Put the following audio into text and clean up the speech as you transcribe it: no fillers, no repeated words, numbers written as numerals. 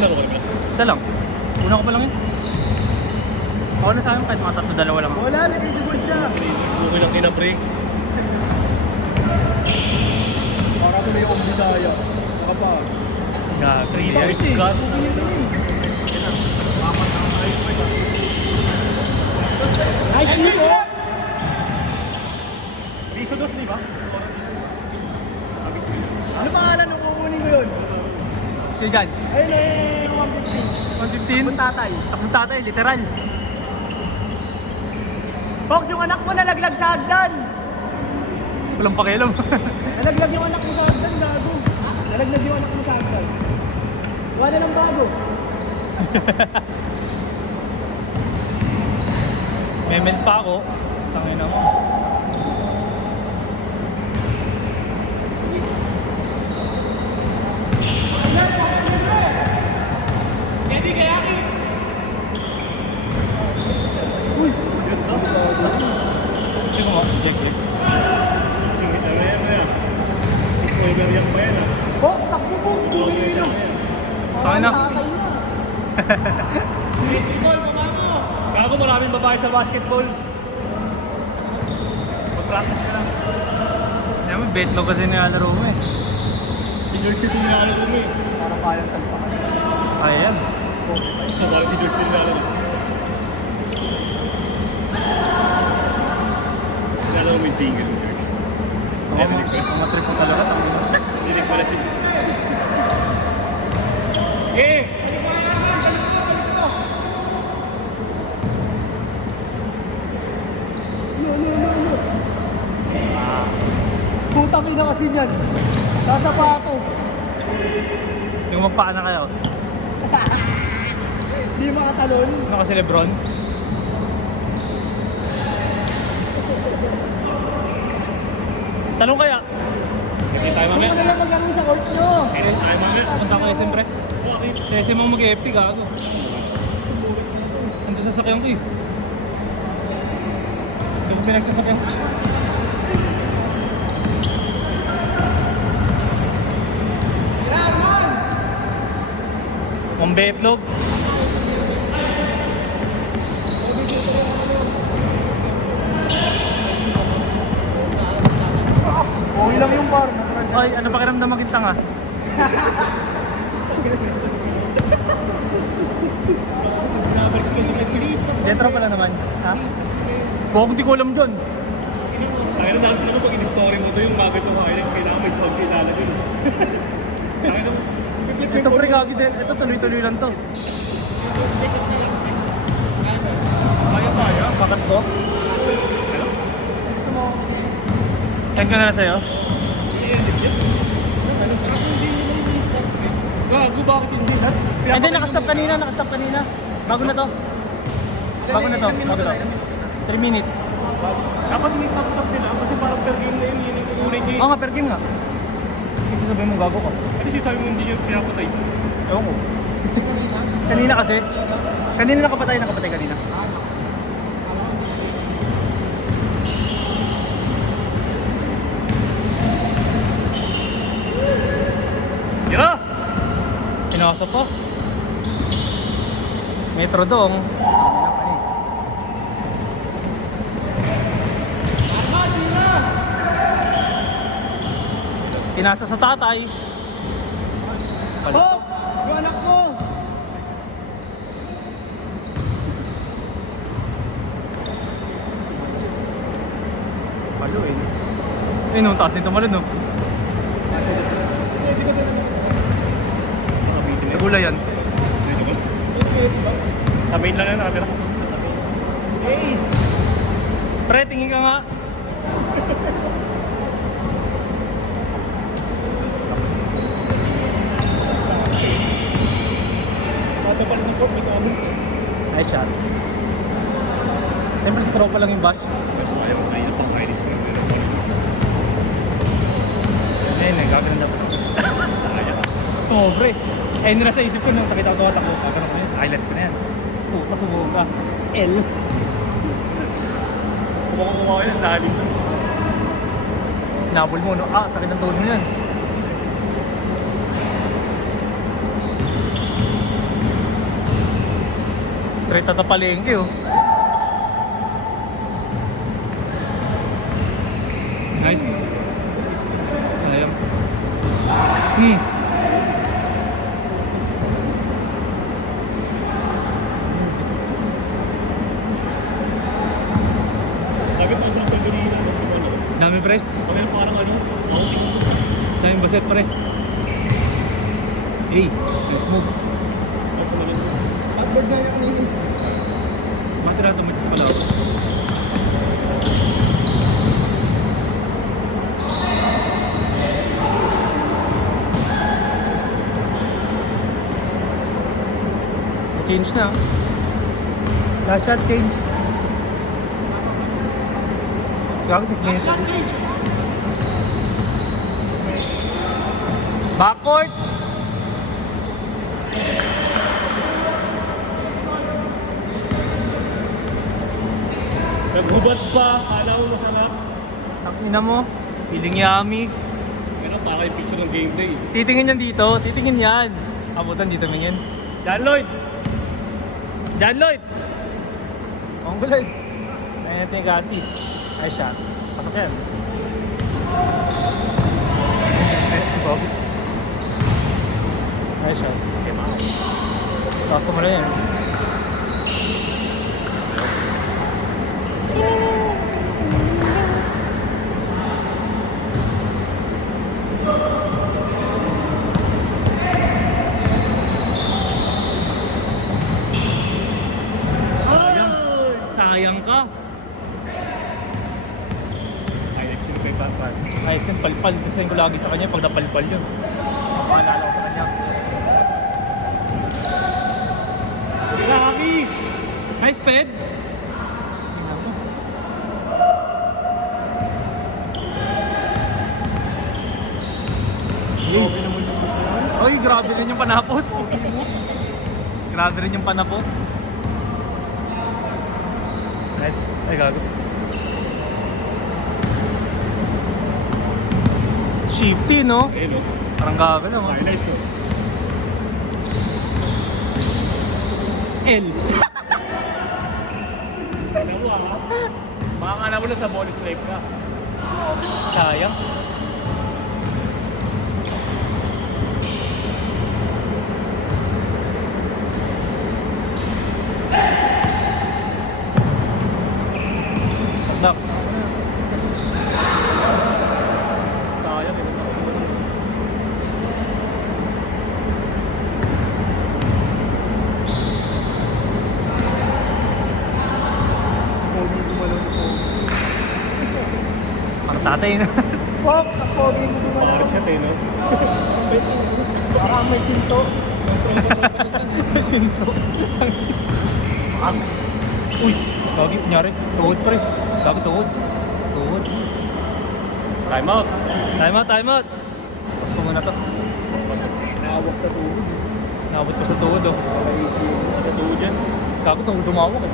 Ilang laro ka naman? Isa lang. Una ko pa lang yun. Ako na sa akin kahit mga tatlo, dalawa lang. Wala, nag-isugod siya. Okay lang tinabreak. Para tuloy yung Bisaya. Saka pa. Yeah, 3 years. Sakit eh. God. Nice hit ko! Piso dos, di ba? Ano pangalan nung kukunin ko yun? Sige dyan. Ayun eh, 150. 115. Ang tatay. Takong tatay, literal. Fox, yung anak mo nalaglag sa hagdan! Walang pakialam. Nalaglag yung anak mo sa hagdan, gago. Nalaglag yung anak mo sa hagdan. Wala ng bago. May mens pa ako. Tangin na mo. Hindi kaya ki. Hindi ko ma-check eh. Sige, tama yan. Over yan pa yan. Fox, takbo Fox. Dumino. Tangin na. Gago, maraming babae sa basketball. Mag-practice ka lang. Kaya mo, betlog kasi nilalaro mo eh. Si George kasi nilalaro ko eh. Parang kayang salpakan. Kaya yan. So, parang si George din nilalaro. Nilalaro mo yung tingle ni George. Mga trip mo talaga. Tangin na. Dinig pala si George. Eh! Putang ina kasi niyan. Sa sapatos. Yung magpaan na kayo. Hindi makatalon. Ano kasi Lebron? Tanong kaya? Hindi tayo Ano mamaya. na lang maglaro sa court nyo? Hindi tayo mamaya. Punta ko SM pre. Sa SM ang mag-FP gago. Ando sa sakyan ko eh. Hindi ko pinagsasakyan ko siya. Ang beplog. Okay lang yung bar. Ay, ano pakiramdam maging tanga? Detro pala naman. Ha? Kung di ko alam dyan. Sa akin na dapat naman pag in-story mo to yung bagay to highlights, kailangan may sound ilalagay. Sa akin naman, Ito pre gagi din. Ito tuloy-tuloy lang to. Kaya. Bakit to? Gusto mo? Send ko na lang sa'yo. gago, bakit hindi? Hindi, nakastop kanina. Bago na to. Bago na to. 3 minutes. Dapat ini-stop nila kasi parang per game na yun, yun yung kukunin niya. Oo nga, per game nga. Kasi sabihin mo gago ko. Kasi sinasabi mo hindi yung pinapatay. Ewan ko. Kanina kasi. Kanina nakapatay kanina. Tira! Pinasok ko. Metro dong. Pinasa sa tatay. Fox! Yung anak mo! Palo eh. Eh no, taas nito malun no. Sa gulay yan. Sa main lang yan nakatira. Hey! Pre, tingin ka nga. Mata pala ng court, may kabot. Nice shot. Siyempre sa tropa lang yung bash. Pero ayaw ko tayo na pang highlights na meron. Ayun eh, gagawin na. Sayang. Sobre. Eh, hindi na sa isip ko nung nakita ko tumatakbo. Gagawin ko yun. Highlights ko na yan. Puta, sumuhog ka. L. Kumuha ko yung lalim nun. Hinabol mo, no? Ah, sakit ng tuhod mo yan. Reta sa palengke oh. Nice. Sayang. Sabi ko sa surgery na ano. Dami pre. Pagkano parang ano, outing. Daming baset pre. Hey, nice move. Tapos naman yun. Outboard na niya kanina. Matira tumitis pala ako. Change na. Last shot change. Gago 6 minutes. Backcourt. Naghubad pa, kala ko masarap. Takina mo. Feeling yummy. Pero para yung picture ng game day. Titingin yan dito. Titingin yan. Abutan dito tingin. John Lloyd! John Lloyd! Ang gulay. Ayun natin yung kasi. Nice shot. Pasok yan. Nice shot. Okay, mao. Tapos mo na yan. Sayang. Sayang ka. Ay, exit kay Papas. Kahit sin palpal. Sasayin ko lagi sa kanya pag napalpal yun. Maalala ko sa kanya. Rocky! Nice ped. Grabe naman yung Oy, grabe rin yung panapos. Grabe rin yung panapos. Nice. Ay, gago. Shifty, no? Eh, no? Parang gago no? Highlights yun. L. Alam mo ah. Makakala mo na sa bonus life ka. Sayang. Lock. Sayang eh. Pogi gumalaw na pogi. Parang tatay na. Fox, sa pogi mo gumalaw. Parang siya tayo, no? Parang may sinto. Sinto. Uy, gagi, kunyari. Tuhod pre. Gagi, tuhod. Tuhod. Time out. Time out, time out. Tapos ko muna to. Nawak sa tuhod. Nakabot ko sa tuhod oh. Para easy yun. Sa tuhod yan. Gago, tuhod dumawak eh.